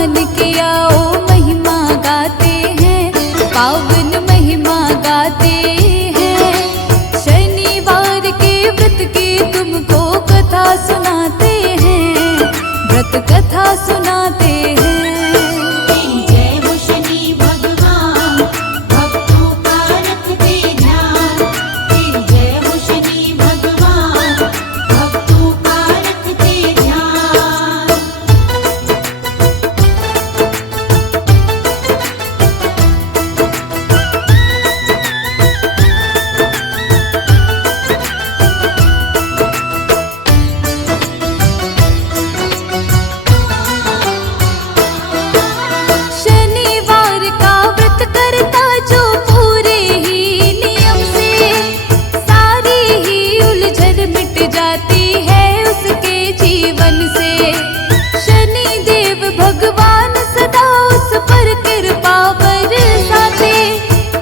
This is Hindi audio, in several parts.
भगवान की आओ महिमा गाते हैं, पावन महिमा गाते हैं। शनिवार के व्रत की तुमको कथा सुनाते हैं, व्रत कथा सुनाते हैं। भगवान सदा उस पर कृपा बरसाते,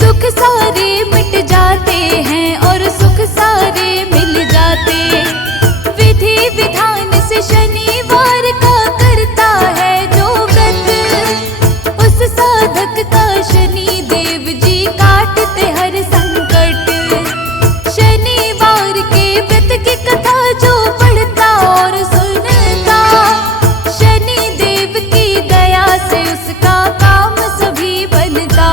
दुख सारे मिट जाते हैं और सुख सारे मिल जाते। विधि विधान से शनिवार का करता है जो व्रत, उस साधक का शनि देव जी काटते हर संकट। शनिवार के व्रत की कथा जो पढ़ता और सुनता, शनि देव की दया से उसका काम सभी बनता।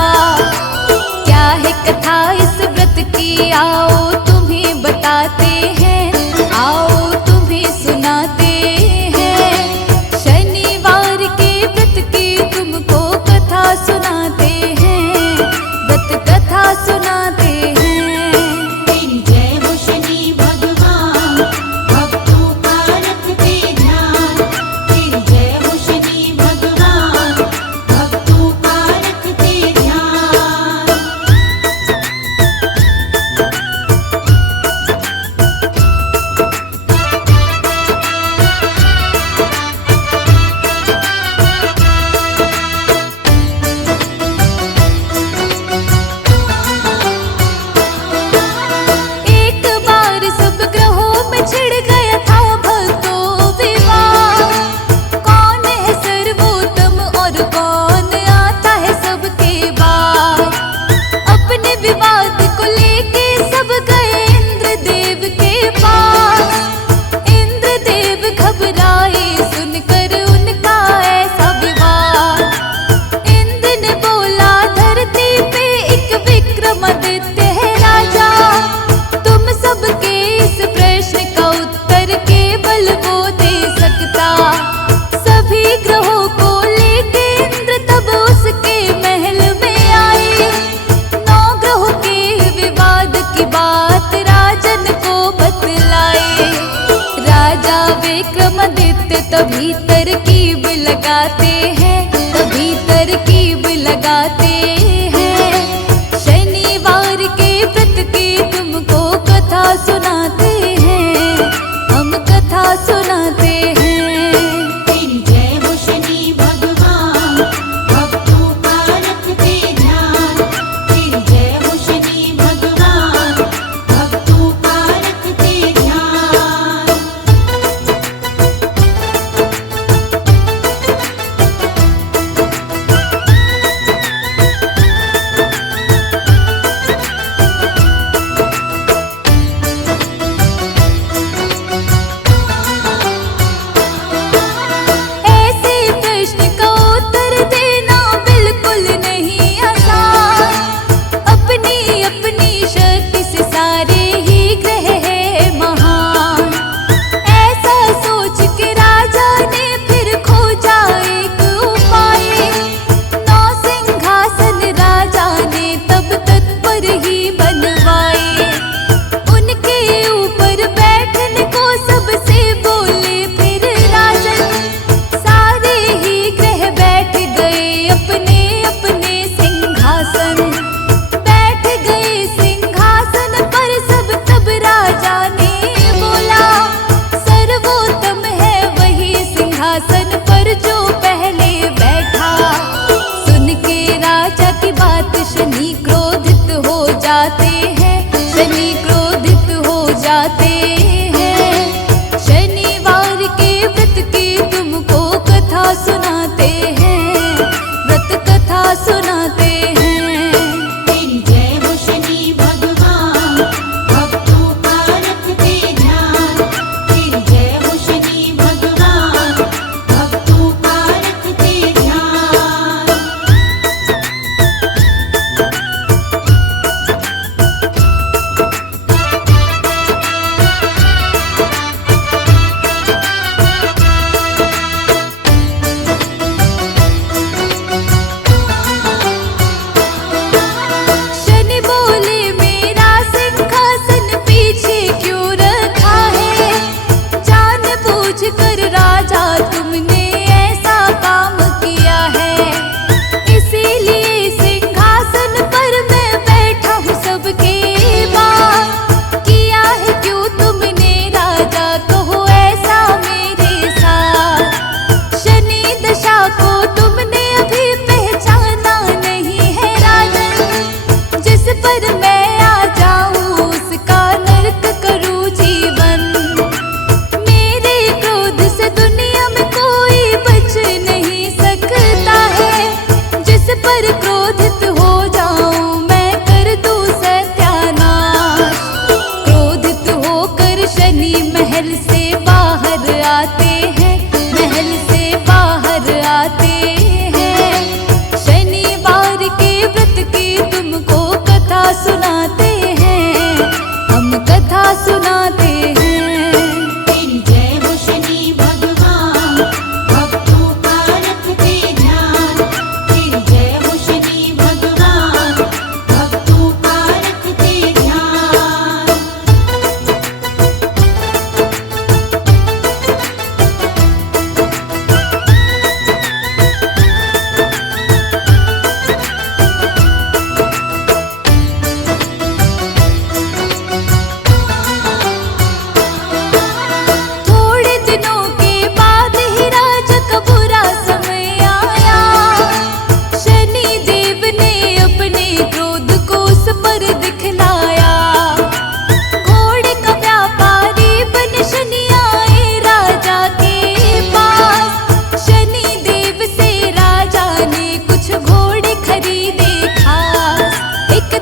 क्या है कथा इस व्रत की, आओ तुम्हें बताते हैं, आओ तुम्हें सुनाते हैं। शनिवार के व्रत की तुमको कथा सुनाते हैं, व्रत कथा सुनाते हैं। सभी ग्रहों को लेके इंद्र तब उसके महल में आए। 9 ग्रहों के विवाद की बात राजन को बतलाए। राजा विक्रमादित्य तभी तरकीब लगाते हैं, तभी तरकीब लगाते हैं। शनिवार के व्रत की तुमको कथा सुनाते हैं, हम कथा सुनाते हैं।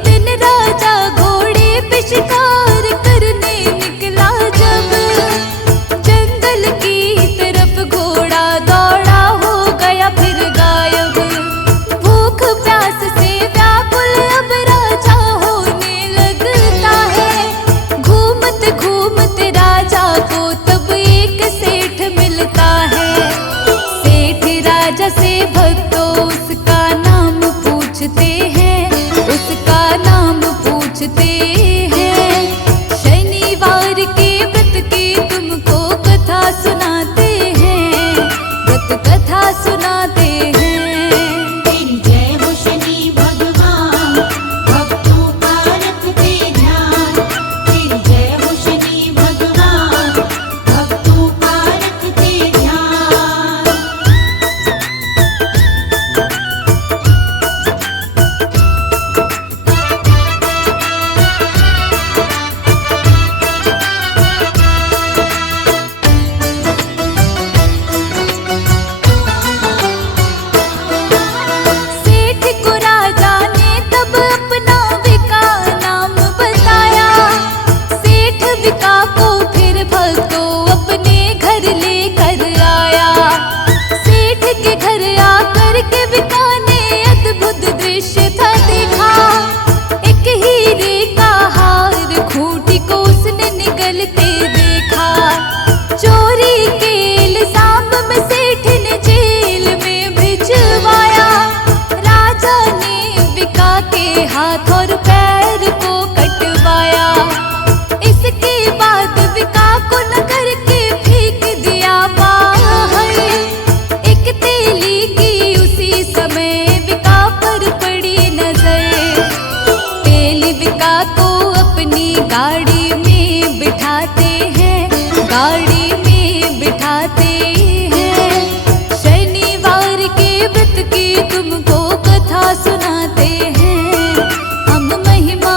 दिन राजा घोड़े पे शिकार करने निकला जब, जंगल की तरफ घोड़ा दौड़ा हो गया फिर गायब। भूख प्यास से व्याकुल अब राजा होने लगता है। घूमते घूमते राजा को तब एक सेठ मिलता है। सेठ राजा से भक्तों उसका नाम पूछते हैं, उसका नाम पूछते हैं। शनिवार के व्रत की तुमको कथा सुनाते हैं, व्रत कथा सुनाते हैं। तेरी जय हो शनि भगवान, भक्तों का रखते ध्यान। तेरी जय हो शनि भगवान, भक्तों का रखते ध्यान। सेठ को राजा ने तब अपना विका नाम बताया। सेठ विका को फिर भक्तों अपने घर लेकर आया। सेठ के घर आकर के विका ने अद्भुत दृश्य था देखा। एक हीरे का हार खूंटी को उसने निगलते देखा। चोरी के इल्जाम में सेठ ने जेल में भिजवाया। राजा ने विका के हाथ और पैर को कटवाया। इसके बाद विका को नगर के फेंक दिया बाहर। एक तेली की उसी समय विका पर पड़ी नजर। तेली विका को अपनी गाड़ी में बिठाते हैं, गाड़ी में बिठाते हैं। शनिवार के व्रत की तुमको कथा सुनाते हैं, हम महिमा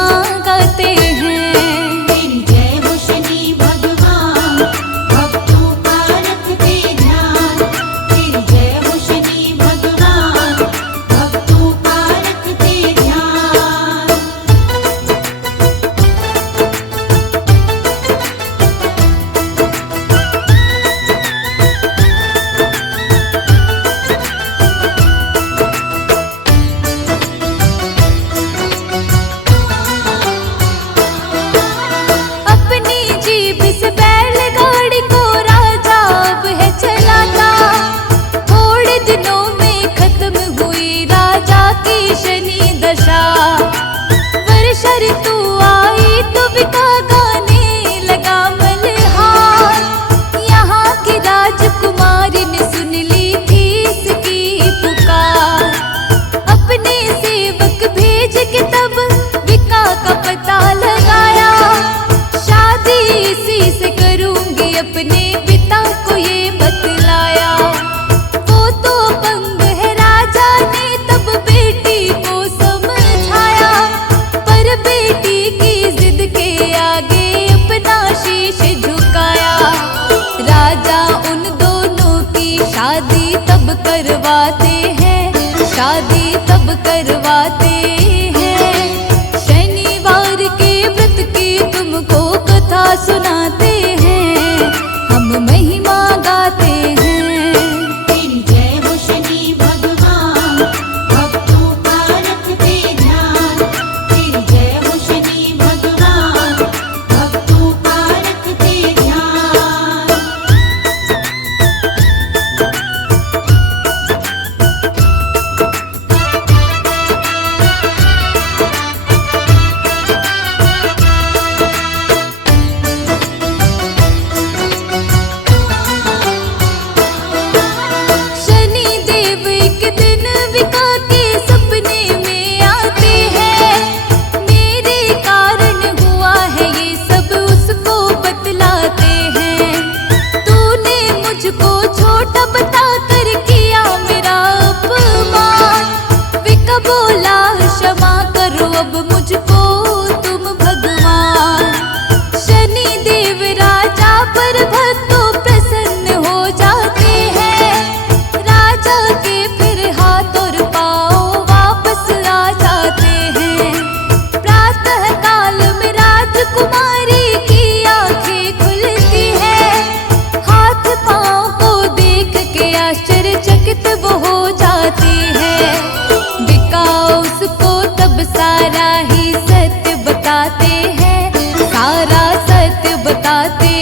सारा ही सत्य बताते हैं, सारा सत्य बताते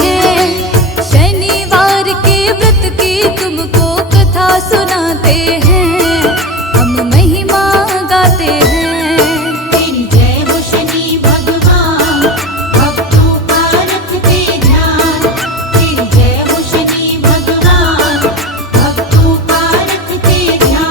हैं। शनिवार के व्रत की तुमको कथा सुनाते हैं, हम महिमा गाते हैं। तेरी जय हो शनि भगवान, भक्तों का रखते ध्यान। तेरी जय हो शनि भगवान, भक्तों का रखते ध्यान।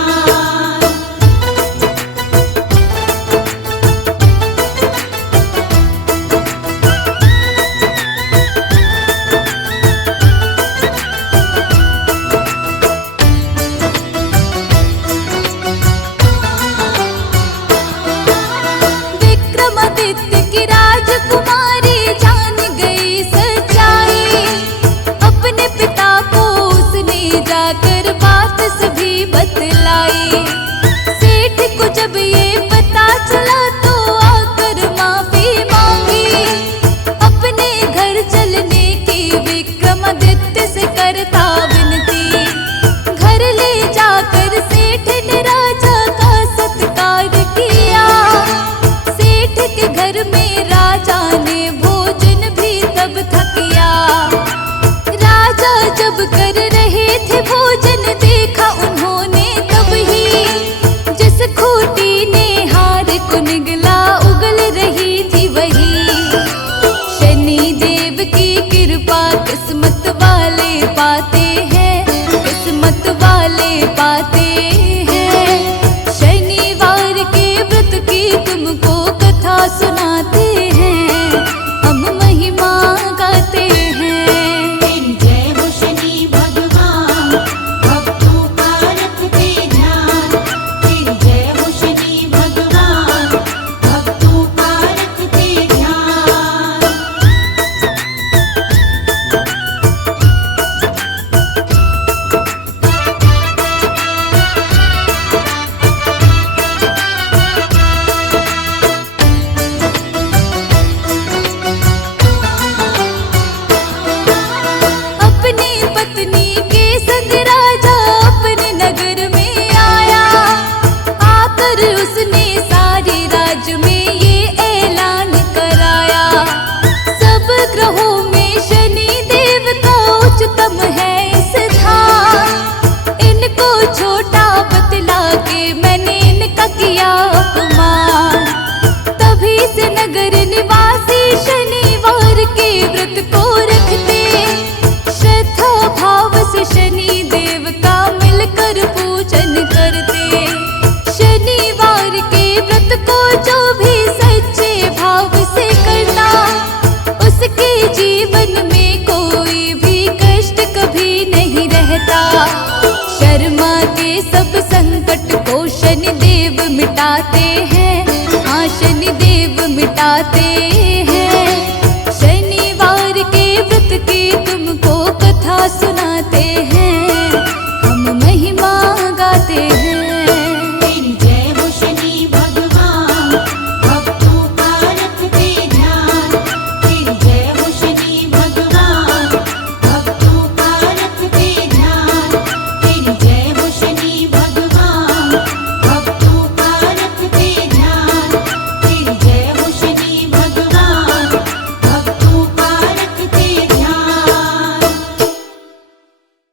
विक्रमादित्य की राजकुमारी जान गई सच्चाई, अपने पिता को उसने जाकर बात सभी बतलाई। सेठ को जब ये पता चला तो आकर माफी मांगी, अपने घर चलने की विक्रमादित्य से करता विनती। घर ले जाकर सेठ ने राजा का सत्कार किया, सेठ के घर में राजा ने भोजन भी तब था किया। राजा जब कर रहे थे भोजन देखा उन्होंने तब ही, जिस खूंटी ने हार को निगला उगल रही थी वही। शनि देव की कृपा किस्मत वाले पाते हैं, किस्मत वाले पाते हैं। शनिवार के व्रत की तुमको कथा सुनाते हैं, हम महिमा गाते हैं। तेरी जय हो शनि भगवान, भक्तों का रखते ध्यान। तेरी जय हो शनि भगवान, भक्तों का रखते ध्यान। अपनी पत्नी के संग राजा अपने नगर में आया, आकर उसने सारे राज्य में ये ऐलान कराया। सब ग्रहों में शनि देव का उच्चतम है स्थान, इनको छोटा बतला के मैंने इनका किया अपमान। तभी से नगर निवासी शनिवार के व्रत को रखते, श्रद्धा भाव से शनि देव का मिलकर पूजन करते। शनिवार के व्रत को जो भी सच्चे भाव से करता, उसके जीवन में कोई भी कष्ट कभी नहीं रहता। शर्मा के सब संकट को शनि देव मिटाते हैं, हाँ शनि देव मिटाते